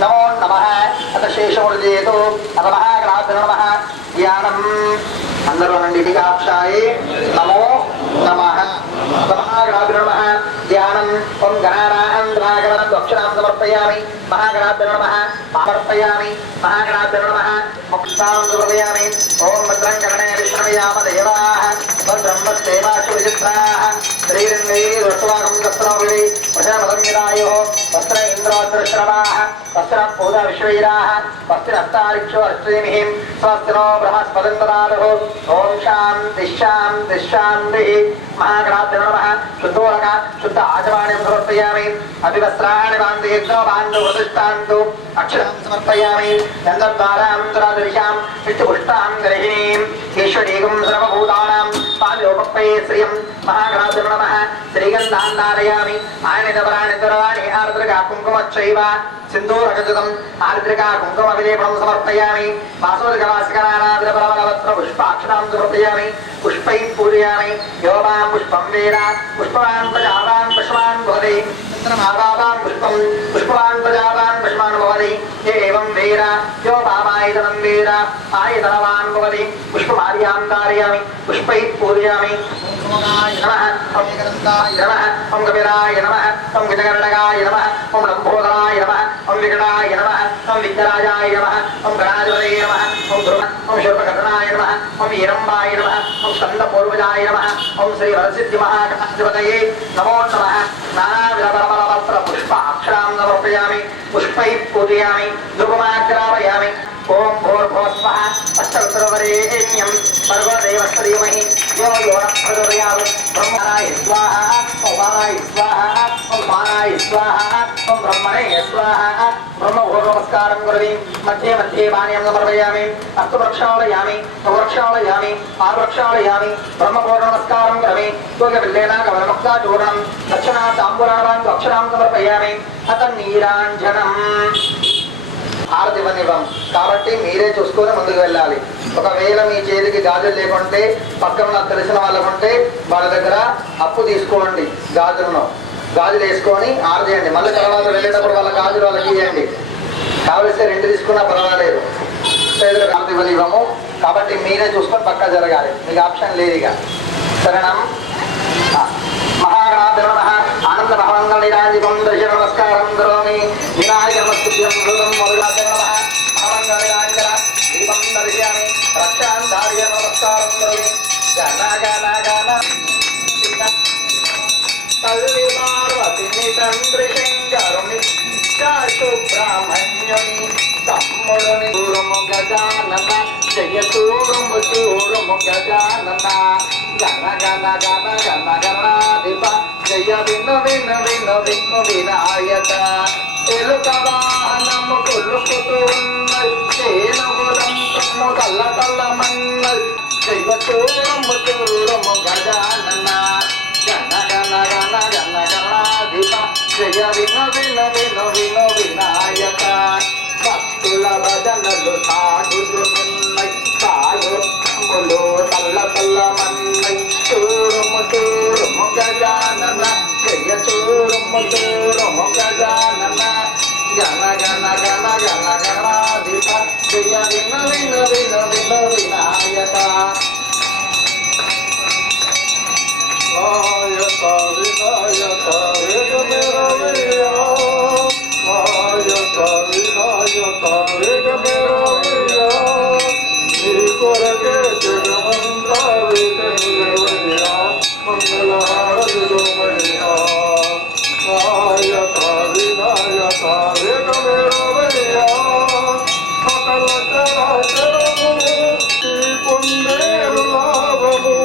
नमो नमः अथ शेषमूर्जेतु अथ महागणाभ्यो नमः ध्यानम् अंदरो नंदिकाक्षाय नमो नमः अथ महागणाभ्यो नमः ध्यानम् ओम गणानाहं गणागणं दक्षिणां समर्पयामि महागणाभ्यो नमः समर्पयामि महागणाभ्यो नमः मोक्षां समर्पयामि ओम भद्रं कर्णे विष्णुयाम देवाः भद्रं वत्सेवाशुचित्राः श्रीरङ्गैः रत्वाकं दत्तनोभिः प्रजापतिं विदायुः वस्त्र इन्द्राद्रश्रवाः वस्त्र पूजा विश्वैराः वस्त्र हस्तारिक्षो अष्टमीः स्वस्तिनो बृहस्पतिं ददातु ओम शान्ति शान्ति शान्तिः महागणाभ्यो नमः शुद्धोरक शुद्ध आचमनीं समर्पयामि अभिवस्त्राणि बान्धयित्वा बान्धवप्रतिष्ठान्तु अक्षरं समर्पयामि गन्धद्वारां दुरादृशां नित्यपुष्टां गर्हिणीम् ईश्वरीगं सर्वभूतानां पादयोपप्पये श्रियं महागणाभ्यो नमः श्रीगन्धां धारयामि आयनितपराणि दुराणि आर्द्रका कुङ्कुमश्चैव सिन्दूरगजदम् आर्द्रिका कुङ्कुमविलेपनं समर्पयामि वासोदकवासिकराणाद्रपरमलवत्र पुष्पाक्षरां समर्पयामि पुष्पैः पूजयामि यो मां पुष्पं वेद पुष्पवान् प्रजावान् पशुमान् भवति चन्द्रमावां पुष्पं पुष्पवान् प्रजावान् पशुमान् भवति एवं वेद यो मामायतनं वेद आयतनवान् भवति पुष्पमार्यां धारयामि पुष्पैः पूजयामि नमः ओम गणन्ताय नमः ओम कपिलाय नमः ओम गजकर्णकाय नमः ओम लंबोदराय नमः ओम विकटाय नमः ओम विघ्नराजाय नमः ओम गणाधिपतये नमः ओम ध्रुव ओम शूर्पकर्णाय नमः ओम हीरम्बाय नमः ओम स्कन्दपूर्वजाय नमः ओम श्री वरसिद्धिमहागणाधिपतये नमो नमः नानाविधपरमलपत्र पुष्पाक्षरां समर्पयामि पुष्पैः पूजयामि धूपमाग्रापयामि ओम भूर्भुवस्वः अष्टोत्तरवरेण्यं भर्गो देवस्य धीमहि यो यो न प्रचोदयात् ब्रह्मणाय स्वाहा ओम वाणाय स्वाहा ओम मानाय स्वाहा ओम ब्रह्मणे स्वाहा ब्रह्मभूर्नमस्कारं करोमि मध्ये मध्ये पानीयं समर्पयामि अस्तुप्रक्षालयामि प्रक्षालयामि आप्रक्षालयामि ब्रह्मभूर्नमस्कारं करोमि तोगविल्लेन कवलमुक्ताचूर्णं दक्षिणाताम्बूलान् अक्षरां समर्पयामि अत नीराञ्जनम् ఆరతివ్వనివ్వం కాబట్టి మీరే చూసుకొని ముందుకు వెళ్ళాలి. ఒకవేళ మీ చేతికి గాజులు లేకుంటే పక్కన నాకు తెలిసిన వాళ్ళకుంటే వాళ్ళ దగ్గర అప్పు తీసుకోండి, గాజులను వేసుకొని ఆరచేయండి. మళ్ళీ తర్వాత వెళ్ళేటప్పుడు వాళ్ళ గాజులు వాళ్ళకి ఇవ్వండి. కావలిస్తే రెండు తీసుకున్నా పర్వాలేదు. ఆరతివ్వనివ్వము కాబట్టి మీరే చూసుకొని పక్క జరగాలి, మీకు ఆప్షన్ లేదు. ఇక శరణం महागणाभ्यो नमः आनंद भवंगल निराजितं दर्शन नमस्कारं करोमि विनायक नमस्तुभ्यं भूतं मरुदाभ्यो नमः भवंगल निराजन दीपं दर्शयामि रक्षां धारय नमस्कारं करोमि गाना गाना गाना तल्लि पार्वती नितंद्रिशंकरुणि चाशु ब्राह्मण्यनि तम्मुडुनि दूरम गजानन जय तूरुम तूरुम गजानन गण गण गण गण गणाधिप जय विनु विनु विनु विनु विनायक एलुक वाहनम कुलुकुतु చేనుగులంతము తల్ల తల్ల మన్నల్ జయ తూరము తూరము గజానన గణ గణ గణ గణ గణాధిప జయ విను విను విను విను వినాయక భక్తుల భజనలు సాగుతున్నాయి సాగులు తల్ల తల్ల మన్నై తూరము తూరము గజానన జయ తూరము తూరము గజానన గణ గణ గణ గణ గణాధిప జయ విను విను విను విను వినాయక నాయక వినాయక వేగమేరవయ్యా నాయక వినాయక వేగమేరవయ్యా నీ కొరకే జగమంతా వేగమేరవయ్యా మంగళహారతులమయ్యా నాయక వినాయక వేగమేరవయ్యా సకల చరాచరము నీ పొందేరు లాభము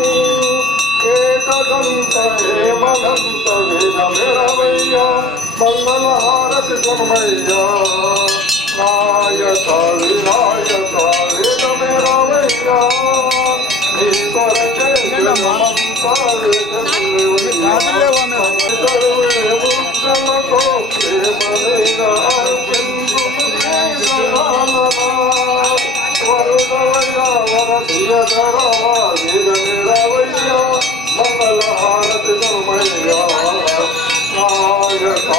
ఏకదంత ఏమనంత వేగమేరవయ్యా మంగళహారతి కొనమయ్యా నాయక వినాయక వేగమేరవయ్యా నీ కొరకే జగమంతా వేగమేరవయ్యా ముద్దలతో ప్రేమలేగా వరుదవయ్యా వరదియధరవా వేగమేరవయ్యా మంగళహారతి కొనమయ్యా నాయక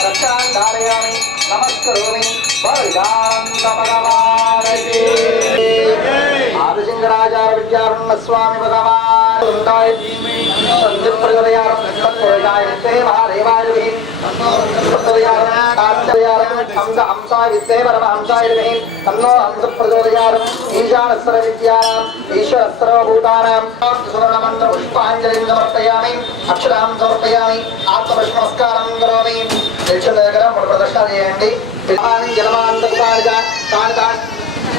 रक्षान् धारयामि नमस्करोमि भगवान् आदिशंकराचार्य विद्यारण्य स्वामी भगवान महादेवाय हंसाय विद्महे परमहंसाय धीमहि तन्नो हंस प्रचोदयात् ईशानस्तर विद्यानाम् ईश्वरस्तर भूतानां सुवर्णमन्त्र पुष्पाञ्जलिं समर्पयामि अक्षरां समर्पयामि आत्मनमस्कारं करोमि निल्चोदयकरं प्रदर्शनं చేయండి जलमान्तकारिका कानितानि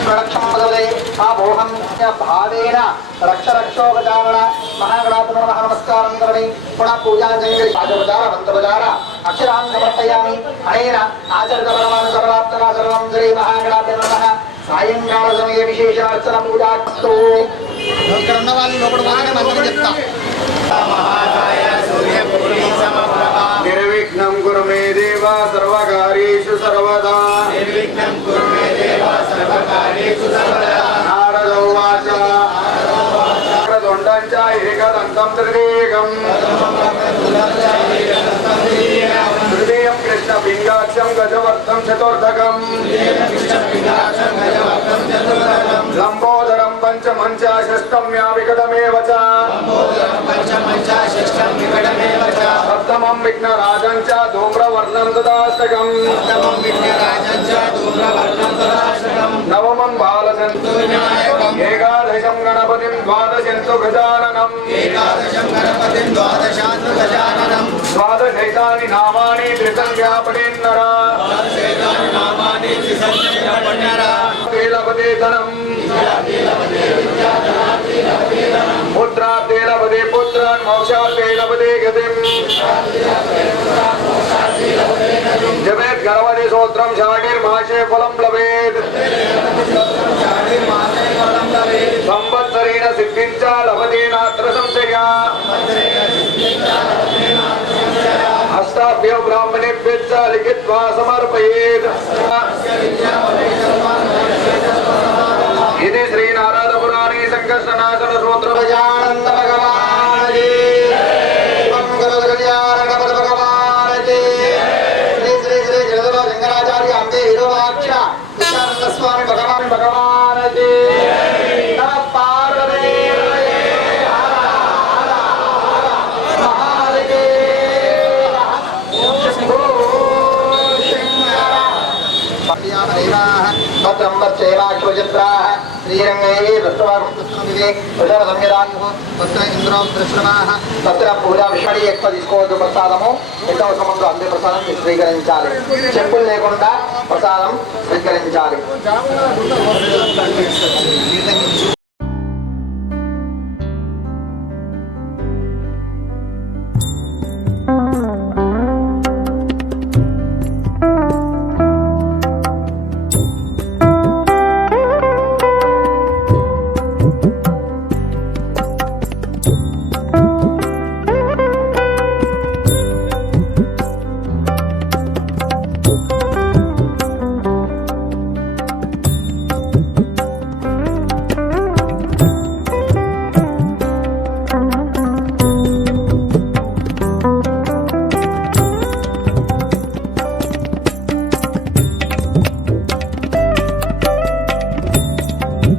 प्रदक्षिणं पदवे आभोहं भावेन रक्ष रक्षोपचारण महागणाधिपते नमः नमस्कारं करोमि पुनः पूजां जंगि राजोपचार मंत्रोपचार अक्षरां समर्पयामि अनेन आचर्यपरमाणु सर्वात्मना सर्वं श्री महागणाधिपते नमः सायंकाल समये विशेष अर्चना पूजा अस्तु ఇక్కడ ఉన్న వాళ్ళు లోపల బాగా మంత్రం చెప్తా महाकाय सूर्यपुरी समप्रभा निर्विघ्नं कुरु मे देव सर्वकार्येषु सर्वदा निर्विघ्नं कुरु मे देव सर्वकार्येषु सर्वदा नारद उवाच क्रतुण्डं च एकदन्तं त्रिदेकं तृतीयं कृष्णपिङ्गाक्षं गजवर्धं चतुर्धकं लम्बोदरं पंचमं च षष्ठं व्याविकटमेव च सप्तमं विघ्नराजं च धूम्रवर्णं तदाष्टकम् नवमं बालचन्द्रम् एकादशं गणपतिं द्वादशं तु गजाननम् द्वादशैतानि नामानि त्रिसंज्ञापठेन्नरा तेलपदे धनम् पुत्रार्थे लभते पुत्रान् मोक्षार्थे लभते गतिम् जपेत् गणपति स्तोत्रं षाढिर्मासे फलं लभेत् संवत्सरेण सिद्धिं च लभते नात्र संशयः हस्ताभ्यो ब्राह्मणेभ्यश्च लिखित्वा समर्पयेत् इति श्री नारद पुराणे संकर्षणासन सूत्र गजानन भगवान की मंगल कल्याण कमल भगवान की श्री श्री श्री जगदम्बा शंकराचार्य अंबे हिरोवाक्ष विशानंद स्वामी भगवान की नमः पार्वती भद्रं वच्चैवाक्षोजत्राः श्रीरङ्गैः दृष्टवारुणविवे वृषभसंयदायुः तत्र इन्द्रो दृश्रमाः तत्र पूजा విషడి ఎక్కువ తీసుకోవద్దు ప్రసాదము ఎక్కువ సంబంధం అందే ప్రసాదం స్వీకరించాలి చెప్పులు లేకుండా ప్రసాదం స్వీకరించాలి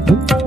you